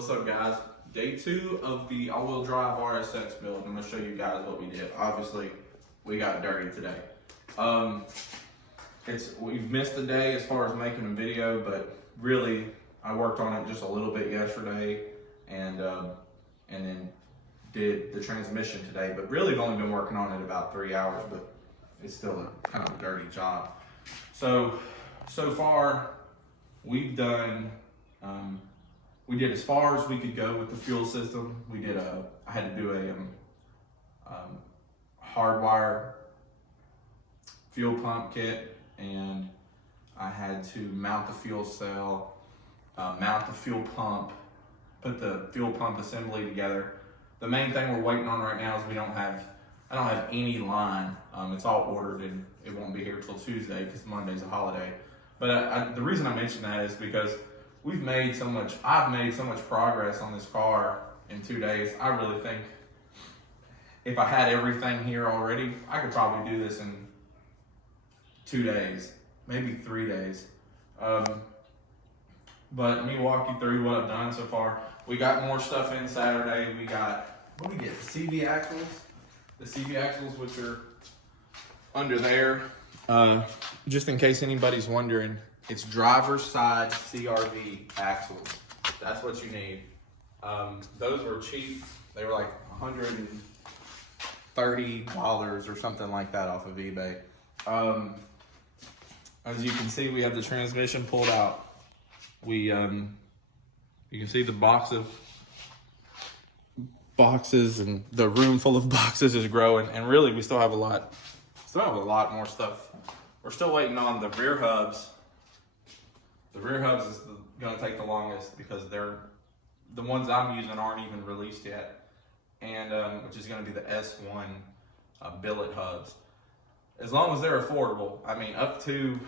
What's up, guys? Day 2 of the all-wheel drive RSX build. I'm going to show you guys what we did. Obviously, we got dirty today. We've missed a day as far as making a video, but really, I worked on it just a little bit yesterday, and then did the transmission today. But really, I've only been working on it about 3 hours, but it's still a kind of dirty job. So far, we've done. We did as far as we could go with the fuel system. I had to do a hardwire fuel pump kit, and I had to mount the fuel cell, mount the fuel pump, put the fuel pump assembly together. The main thing we're waiting on right now is I don't have any line. It's all ordered and it won't be here till Tuesday because Monday's a holiday. But the reason I mention that is because I've made so much progress on this car in 2 days. I really think if I had everything here already, I could probably do this in 2 days, maybe 3 days. But let me walk you through what I've done so far. We got more stuff in Saturday. We got, what did we get? The CV axles. The CV axles, which are under there. Just in case anybody's wondering, it's driver's side CRV axles. That's what you need. Those were cheap. They were like $130 or something like that off of eBay. As you can see, we have the transmission pulled out. You can see the boxes and the room full of boxes is growing, and really we still have a lot more stuff. We're still waiting on the rear hubs. The rear hubs is going to take the longest because the ones I'm using aren't even released yet, and which is going to be the S1 billet hubs. As long as they're affordable, I mean, up to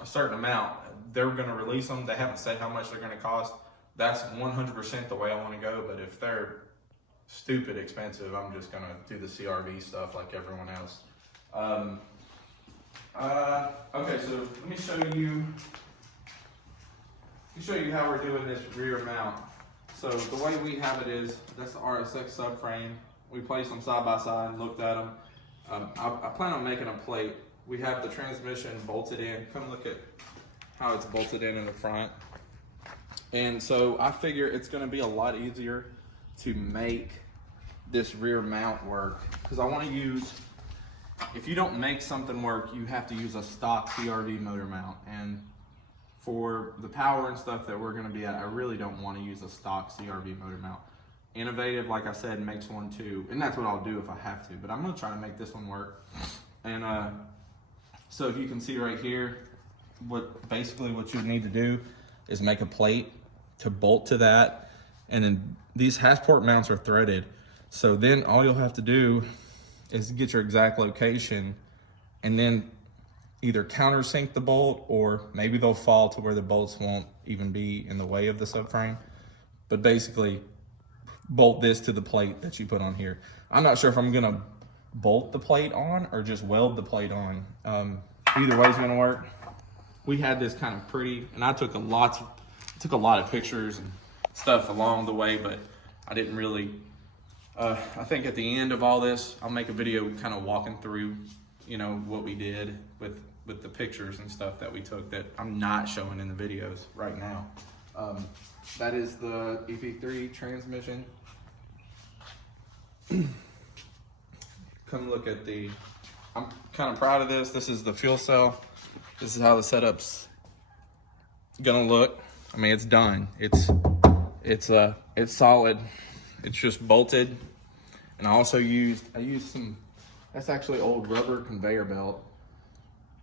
a certain amount, they're going to release them. They haven't said how much they're going to cost. That's 100% the way I want to go, but if they're stupid expensive, I'm just going to do the CRV stuff like everyone else. Okay, so let me show you how we're doing this rear mount. So the way we have it is, that's the RSX subframe. We placed them side by side and looked at them. I plan on making a plate. We have the transmission bolted in. Come look at how it's bolted in the front. And so I figure it's gonna be a lot easier to make this rear mount work, because I wanna use, if you don't make something work, you have to use a stock CRV motor mount. And for the power and stuff that we're gonna be at, I really don't wanna use a stock CRV motor mount. Innovative, like I said, makes one too, and that's what I'll do if I have to, but I'm gonna try to make this one work. And so if you can see right here, basically what you need to do is make a plate to bolt to that, and then these Hassport mounts are threaded. So then all you'll have to do is get your exact location, and then either countersink the bolt, or maybe they'll fall to where the bolts won't even be in the way of the subframe. But basically, bolt this to the plate that you put on here. I'm not sure if I'm gonna bolt the plate on or just weld the plate on. Either way is gonna work. We had this kind of pretty, and I took a lot of pictures and stuff along the way, but I didn't really, I think at the end of all this, I'll make a video kind of walking through, what we did with the pictures and stuff that we took that I'm not showing in the videos right now. That is the Ep3 transmission. Come look at I'm kind of proud of this. This is the fuel cell. This is how the setup's gonna look. I mean, it's done. It's solid. It's just bolted. And I used some, that's actually old rubber conveyor belt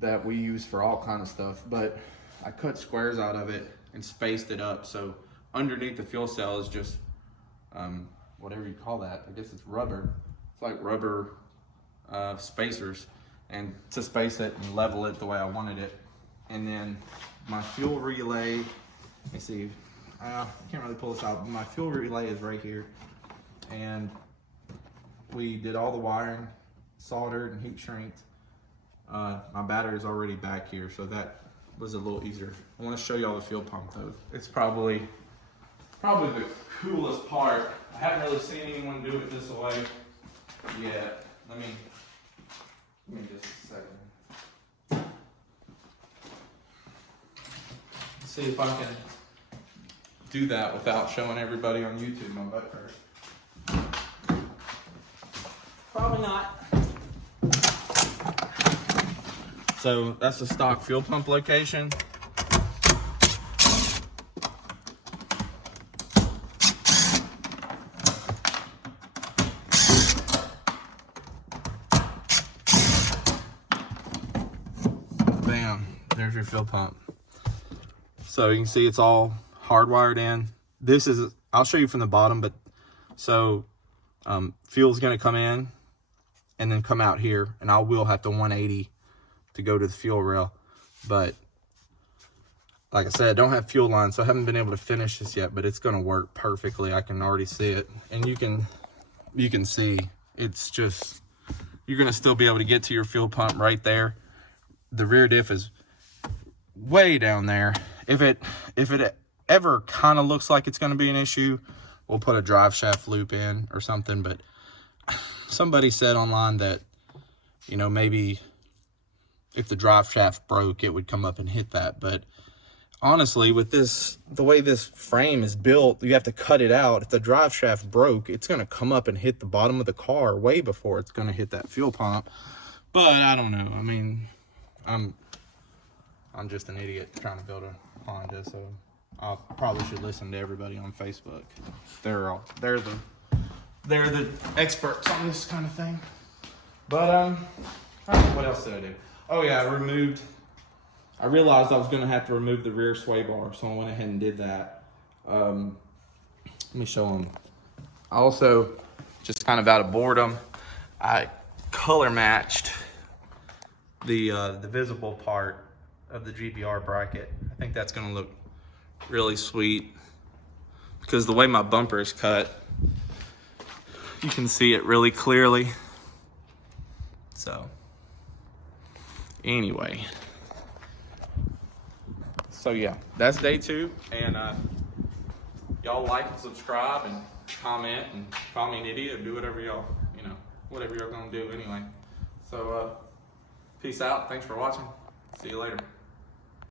that we use for all kind of stuff, but I cut squares out of it and spaced it up. So underneath the fuel cell is just, whatever you call that. I guess it's rubber. It's like rubber spacers, and to space it and level it the way I wanted it. And then my fuel relay, let me see, I can't really pull this out, but my fuel relay is right here. And we did all the wiring, soldered and heat shrinked. My battery is already back here, so that was a little easier. I want to show y'all the fuel pump though. It's probably probably the coolest part. I haven't really seen anyone do it this way yet. Let me just a second. See if I can do that without showing everybody on YouTube my butt hurt. Probably not. So that's the stock fuel pump location. Bam, there's your fuel pump. So you can see it's all hardwired in. This is, I'll show you from the bottom, but so fuel's gonna come in and then come out here, and I will have to 180 to go to the fuel rail. But like I said, I don't have fuel lines, so I haven't been able to finish this yet, but it's gonna work perfectly. I can already see it. And you can see it's just, you're gonna still be able to get to your fuel pump right there. The rear diff is way down there. If it ever kind of looks like it's going to be an issue, we'll put a drive shaft loop in or something. But somebody said online that, you know, maybe if the drive shaft broke, it would come up and hit that. But honestly, with this, the way this frame is built, you have to cut it out. If the drive shaft broke, it's going to come up and hit the bottom of the car way before it's going to hit that fuel pump. But I don't know. I mean, I'm just an idiot trying to build a Honda, so I probably should listen to everybody on Facebook. They're the experts on this kind of thing. But I don't know, what else did I do? Oh yeah, I realized I was gonna have to remove the rear sway bar, so I went ahead and did that. Let me show them. I also, just kind of out of boredom, I color matched the visible part of the GBR bracket. I think that's gonna look really sweet because the way my bumper is cut, you can see it really clearly. So anyway, so yeah, that's day 2, and y'all like and subscribe and comment and call me an idiot or do whatever y'all, you know, whatever you're gonna do anyway. So peace out, thanks for watching, see you later.